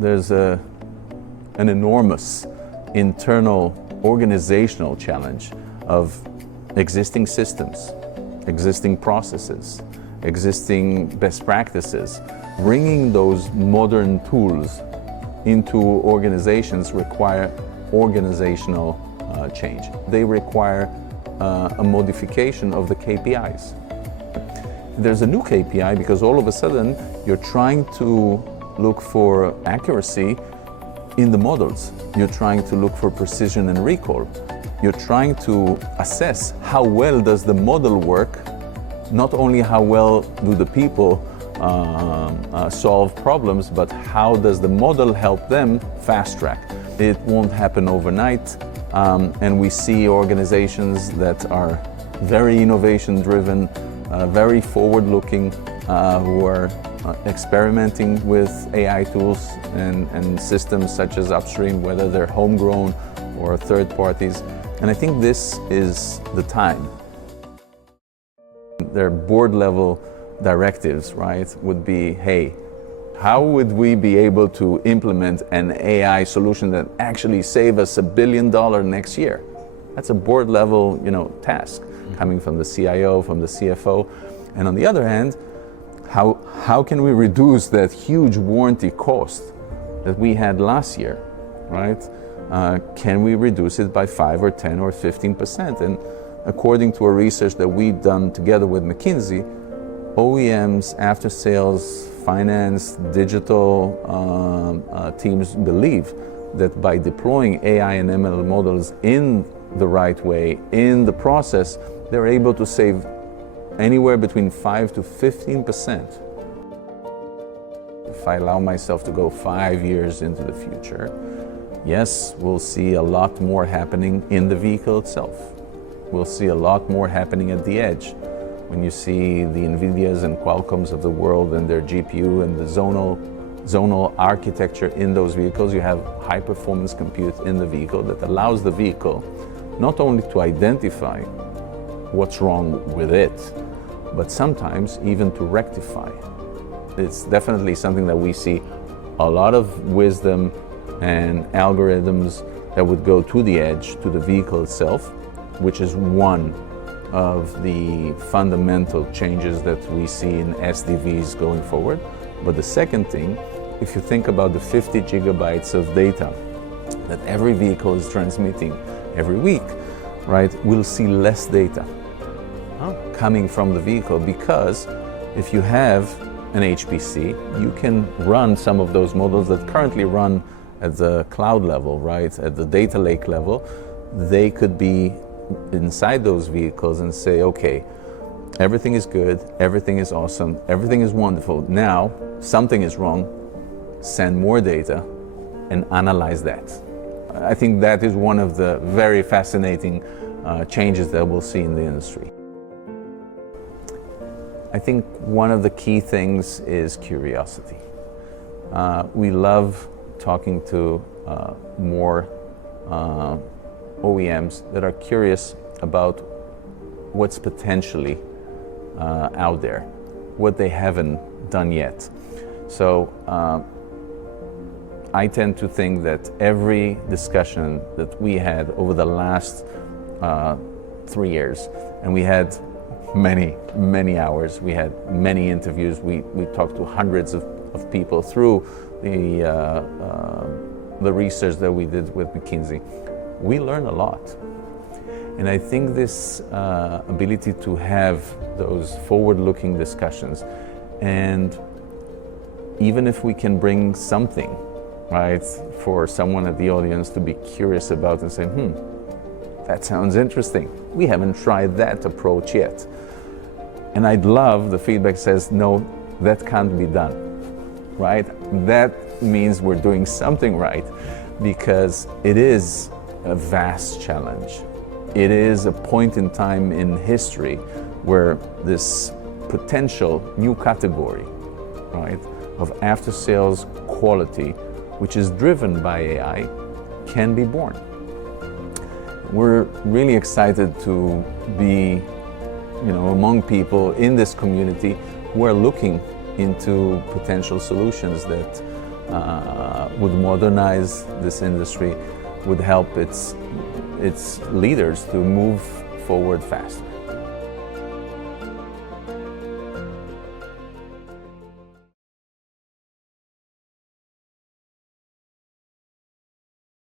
there's an enormous internal organizational challenge of existing systems, existing processes, existing best practices. Bringing those modern tools into organizations require organizational change. They require a modification of the KPIs. There's a new KPI because all of a sudden you're trying to look for accuracy in the models. You're trying to look for precision and recall. You're trying to assess how well does the model work, not only how well do the people solve problems, but how does the model help them fast track. It won't happen overnight, and we see organizations that are very innovation driven, very forward looking, who are experimenting with AI tools and systems such as Upstream, whether they're homegrown or third parties. And I think this is the time. Their board level directives, right, would be, hey, how would we be able to implement an AI solution that actually save us $1 billion next year? That's a board level, task coming from the CIO, from the CFO. And on the other hand, how can we reduce that huge warranty cost that we had last year, right? Can we reduce it by 5 or 10 or 15%? And according to a research that we've done together with McKinsey, OEMs, after sales, finance, digital teams believe that by deploying AI and ML models in the right way, in the process, they're able to save anywhere between 5 to 15%. If I allow myself to go 5 years into the future, yes, we'll see a lot more happening in the vehicle itself. We'll see a lot more happening at the edge. When you see the NVIDIAs and Qualcomms of the world and their GPU and the zonal architecture in those vehicles, you have high performance compute in the vehicle that allows the vehicle not only to identify what's wrong with it, but sometimes even to rectify. It's definitely something that we see a lot of wisdom and algorithms that would go to the edge, to the vehicle itself, which is one of the fundamental changes that we see in SDVs going forward. But the second thing, if you think about the 50 gigabytes of data that every vehicle is transmitting every week, right, we'll see less data coming from the vehicle, because if you have an HPC, you can run some of those models that currently run at the cloud level, right, at the data lake level. They could be inside those vehicles and say, okay, everything is good, everything is awesome, everything is wonderful. Now, something is wrong, send more data and analyze that. I think that is one of the very fascinating changes that we'll see in the industry. I think one of the key things is curiosity. We love talking to more OEMs that are curious about what's potentially out there, what they haven't done yet. So I tend to think that every discussion that we had over the last 3 years, and we had many hours, we had many interviews, we talked to hundreds of people through the research that we did with McKinsey. We learned a lot. And I think this ability to have those forward-looking discussions, and even if we can bring something, right, for someone at the audience to be curious about and say, that sounds interesting. We haven't tried that approach yet. And I'd love the feedback says, no, that can't be done, right? That means we're doing something right, because it is a vast challenge. It is a point in time in history where this potential new category, right, of after-sales quality, which is driven by AI, can be born. We're really excited to be, among people in this community who are looking into potential solutions that would modernize this industry, would help its leaders to move forward faster.